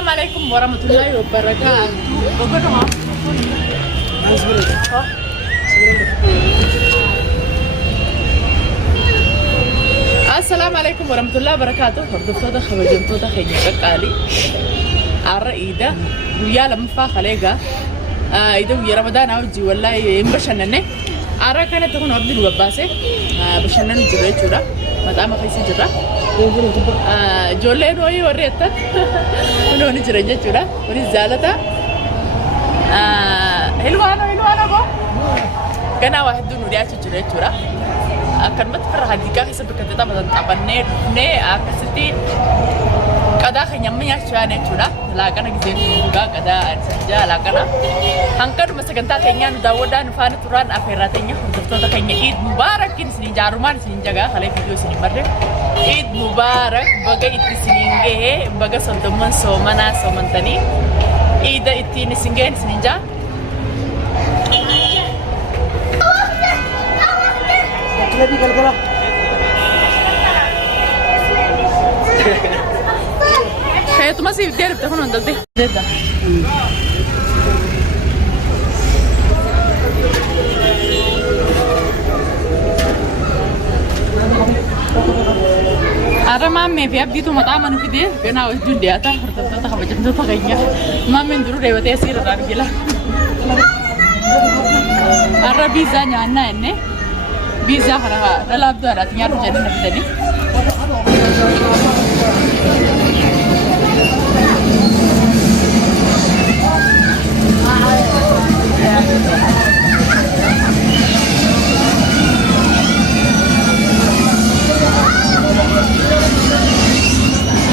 السلام عليكم ورحمة الله وبركاته. السلام عليكم ورحمة الله وبركاته. هردفتودا خبجنتودا خيجا قالي الرئيدة ويا لما فاخ عليها إذا ويا رمضان أوجي والله يمبشنني أرى كانت تكون عبد الوباسة بشنن جرّي جرّا مدام خيسي جرّا جولين وهي وريتها ونوني جرّي جرّا وني زالتا هلوانا بو كنا واحد دون ورياتو جرّي جرّا akan matfar hadika kasi berkata tentang tapannya ne akasiti kada kenyamnya cuane cura lakan agizin juga kada saja lakan hangkar masa genta kenya dawodan fan turan akhiratnya untuk tuh kenya Eid Mubarak ini sini jaruman sini jaga kali video sini merde Eid Mubarak bagai itu sini nge bagai sonteman somana somantani Eid itu ini sini jaga Lagi kalau kayak itu masih dia ada tahun nanti deh. Ada mami via itu mata manu kide, kena ujung dia tak bertemu tak macam tu kayaknya. Mami dulu lewat ya sih rata gila. Ada bizanya anak ini. Biza hara dalam tu ada tinggal jadi nabi tadi.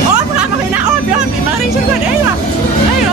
Oh, pertama kena oh biar mari juga deh ya. Ayo.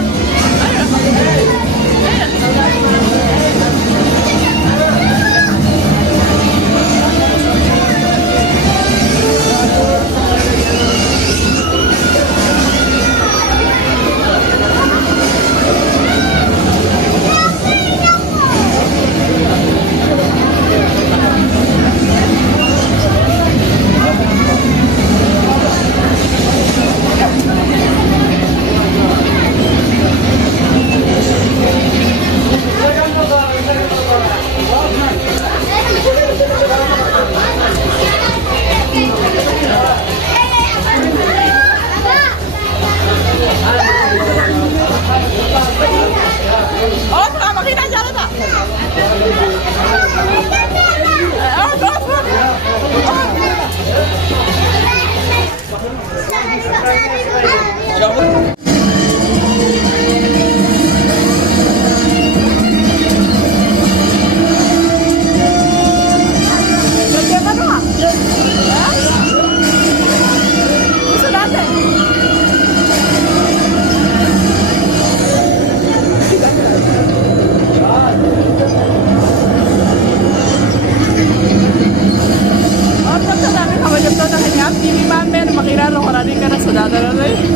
Makira orang orang ini karena sudah ada lagi.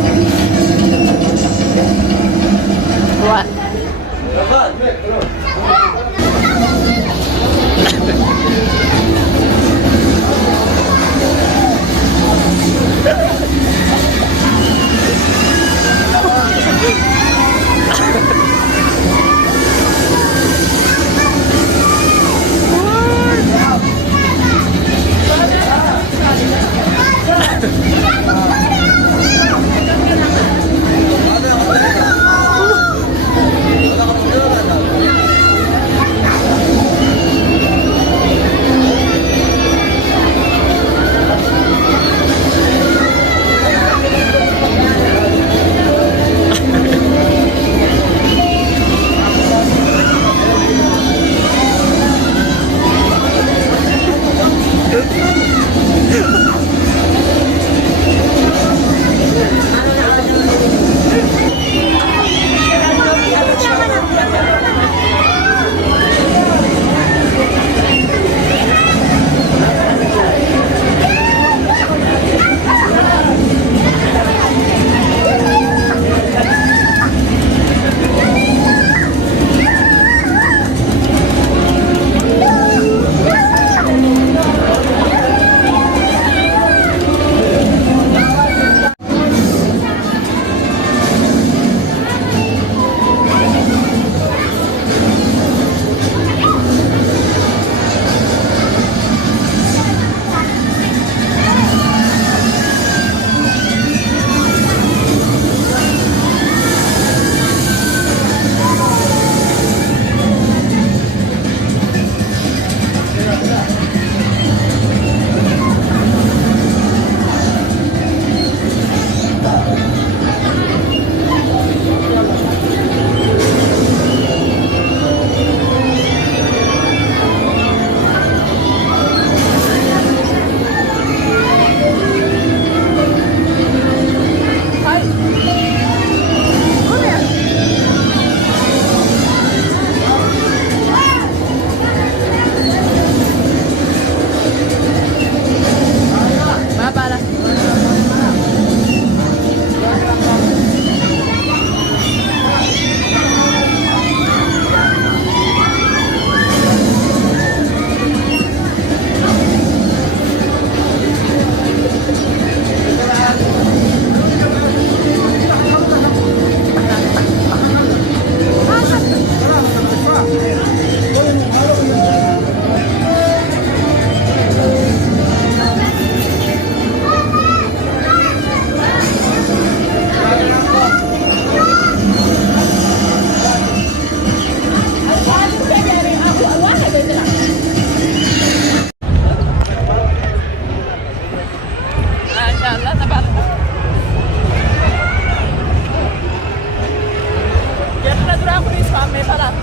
مامي خلاص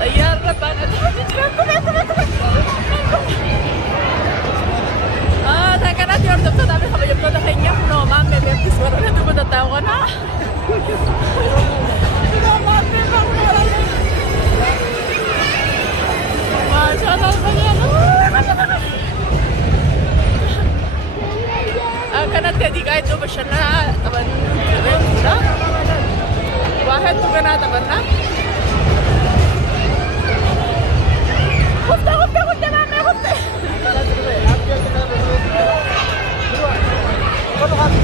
طيار ربنا saya kan ada orang tapi kalau jemput kayaknya no mame bebas suaranya tuh udah tahu kan masya Allah كانت هذيك قاعد دوب الشناعة طبعا واحد كنا طبعا خفت مامي خفت